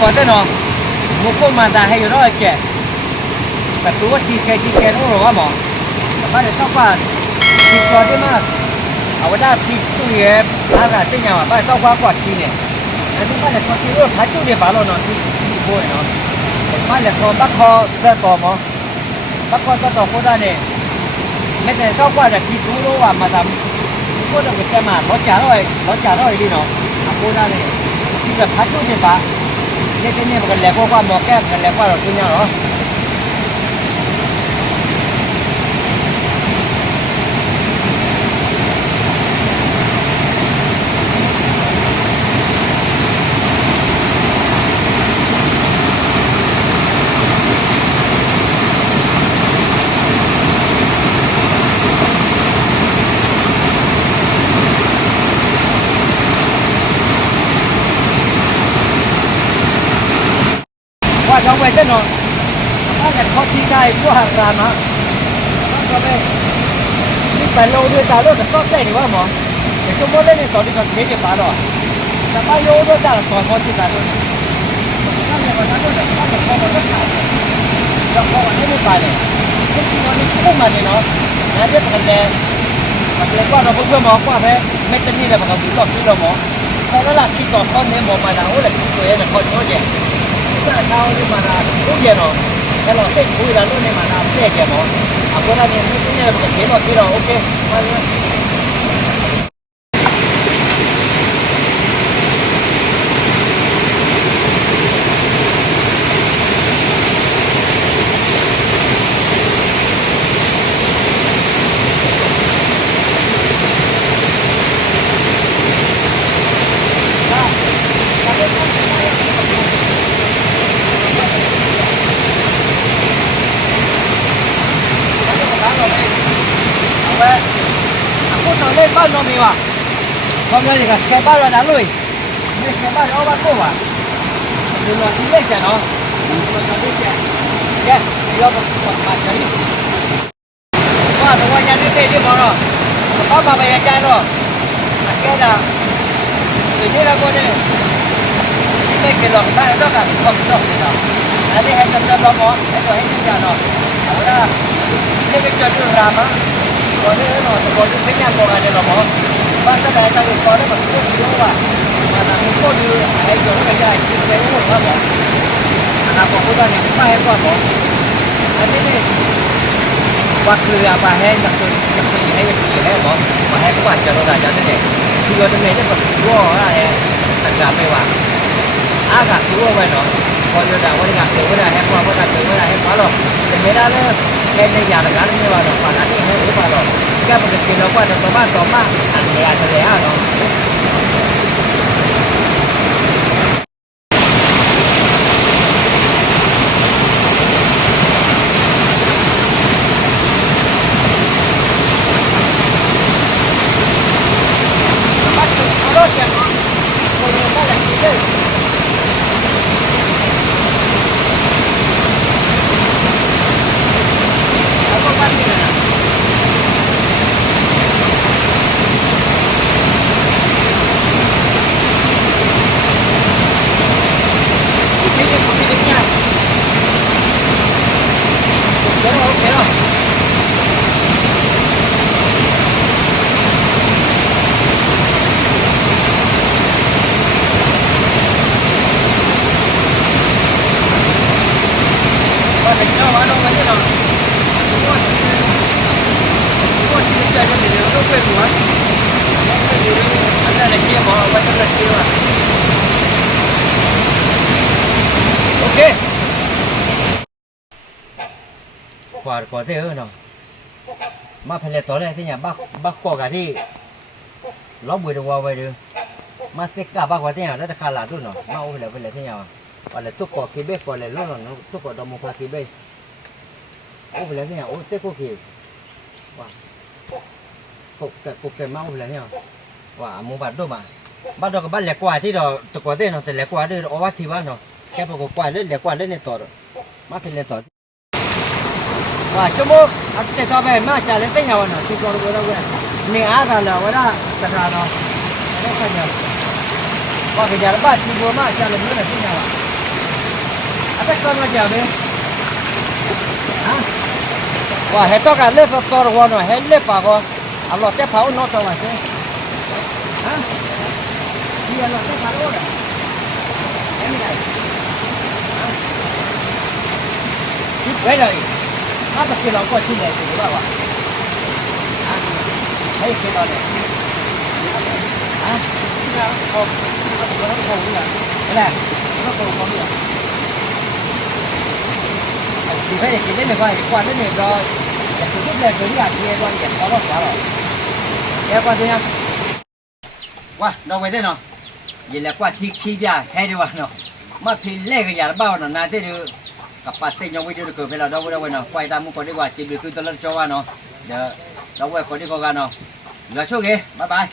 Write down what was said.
ก่อนเต้นเนาะมุกก็มาได้ให้อยู่รอดแก่แต่ตัวจีแกรู้หรอว่าหมอบ้านเด็กชอบว่าจีก่อนได้มากเอาไว้ได้จีตู้เย็บถ้าเกิดเต้นยังบ้านชอบว่ากว่าจีเนี่ยอันนี้บ้านเด็กคนที่รู้พัดจุดเดียบบ้านเราเนาะที่บ่อยเนาะบ้านเด็กคนบักคอเสื้อต่อหมอบักคอเสื้อต่อโคตรเนี่ยไม่แต่ชอบว่าจะจีรู้ว่ามาทำโคตรเป็นแกมาเขาจ่าร้อยดีเนาะโคตรเนี่ยที่แบบพัดจุดเดียบบ้านเนี่ยมันแหลกกว่าหมอแก้มกันแหลกกว่าเราที่เนี่ยเหรอว่าจังหวัดเจ้าหนอถ้าเกิดเขาที่ใจก็หารามะก็ไม่นี่ไปโลด้วยตาโลแต่ก็ได้หรือว่าหมอแต่ชั่วโมงเล่นในตอนที่เขาเทปปลาหรอแต่ไปโลด้วยตาตอนเขาที่ตาโลถ้าเนี่ยวันนั้นก็ถ้าเกิดเขาหมดก็ขาดแล้วเขาวันนี้ไม่ไปเลยที่จริงวันนี้พุ่งมาเนี่ยเนาะนะเรียกกันแดงมันเลยว่าเราเพื่อหมอกว่าแพ้ไม่จะนี่แหละมันก็ถือว่าคือเราหมอแต่แล้วล่ะที่ต่อเขาเนี่ยหมอมาแล้วโอ้ยตัวเองเขาโน้ตแย่ถ้าเขาที่มาทุกอย่างเนาะแต่เราเส้นคุยแล้วเรื่องในมาเสียแก่หมอเอาคนละเนี่ยไม่เนี่ยมันเขียนว่าที่เราโอเคมาเลยเล่นบ้านเรามีว่ะความรู้สึกแค่บ้านเราหนาลุยไม่แค่บ้านเราบ้านกูว่ะดูหน่อยที่เล็กแค่เนาะดูหน่อยที่เล็กแค่เดี๋ยวมาใช้ว่าตัวยันนี่เตะที่มอเนาะป้าป้าไปยังใจเนาะแค่น่ะตัวนี้เราคนเนี่ยไม่เกี่ยวกับบ้านเรากันความสุขเนาะอันนี้ให้จำจำเราหมดให้ตัวให้จำจำเนาะเอาละเรื่องจะดูรามาก่อนที่เราจะก่อนที่จะบอกอะไรเราบอกบ้านก็ได้ตั้งก่อนแล้วมันก็เยอะว่ะมาทำก็ดีไอ้ตัวก็ได้ที่เป็นหัวครับผมนะครับผมก็เนี่ยไม่ให้ก่อนผมอันนี้นี่ว่าคือapaให้จากคนจากคนให้จากคนให้ผมมาให้ก็ว่าจะเราได้จะได้ที่เราจะไม่ได้แบบรู้ว่าอะไรต่างๆไม่ว่าอากาศรู้ไว้เนาะพอจะได้ว่าอยากเจอว่าได้ให้ความว่าได้เจอว่าได้ให้ความหรอกแต่ไม่ได้เลยแค่ในอย่างนั้นไม่ว่าหรอกป่านนี้ให้หรือเปล่าหรอกแค่ปกติเราก็จะตัวบ้านตัวมากอันเดียวจะเลยเนาะบ้านตัวรถอย่างนั้นคนเราก็อย่างนี้เลยแล้วก็บ้านนี้นะที่นี่ผมที่นี่เดี๋ยวโอเคเนาะบ้านเด็กเนาะบ้านน้องกันเนาะก็ที่จะจะเดี๋ยวต้องไปหัวอันนั้นเกี่ยวกับว่าจะเกี่ยวโอเคกว่าเท่เนาะมาเพลย์ต่อเลยที่เนี่ยบักข้อกันที่ล้อมบุยดูว่าไปดูมาเซ็กกับบักว่าที่เนี่ยแล้วจะขาดหลาดุนเนาะมาโอ้ไปเลยที่เนี่ยว่าเลยทุกข้อคิดเบ้ก่อนเลยล้อเนาะทุกข้อดมพาคิดเบ้โอ้ไปเลยที่เนี่ยโอ้เต็กโอเคว่ากบเมาไปเลยเนี่ยว่ามูบัดดูมาบัดเรากับบัดแหลกกว่าที่เราตะกวาเต้เนาะแต่แหลกกว่าด้วยเอาวัดที่ว่าเนาะแค่ประกอบกว่าเล่นแหลกกว่าเล่นในต่อมาเป็นในต่อว่าชั่วโมงอันเจ้าก็ไปมาจ่ายเล่นเต้นยาวเนาะที่เราดูเราเนี่ยนี่อาการเราว่าจะทานเนาะไม่ใช่เนี่ยว่าขยันบ้านที่บัวมาจ่ายเล่นเมื่อไหร่ที่ยาว Apa kau nak jawab ni? Wah, itu kan lepas kau orang no, lepas kau, Allah te pau no tahu macam. Dia Allah te pau dah. Ini dah. Vậy rồi, apa kilo kau sini tu, bawa. Hei kilo ni. Kau ni lah. Lah, kau ni lah. Thì phải để cái này coi quan cái này rồi để chúng giúp lên cái nhà kia quan điểm có đâu quá rồi nghe quan thế nha qua đâu vậy thế nào vậy là qua thi ra hay đi vào nào mà thì lấy cái nhà bao nào nãy thế được cặp bạn tên nhau với được cờ phải là đâu vậy nào quay ra muốn có đi qua chỉ được cứ tao lên cho qua nào giờ đâu vậy có đi qua nào là số ghê bye bye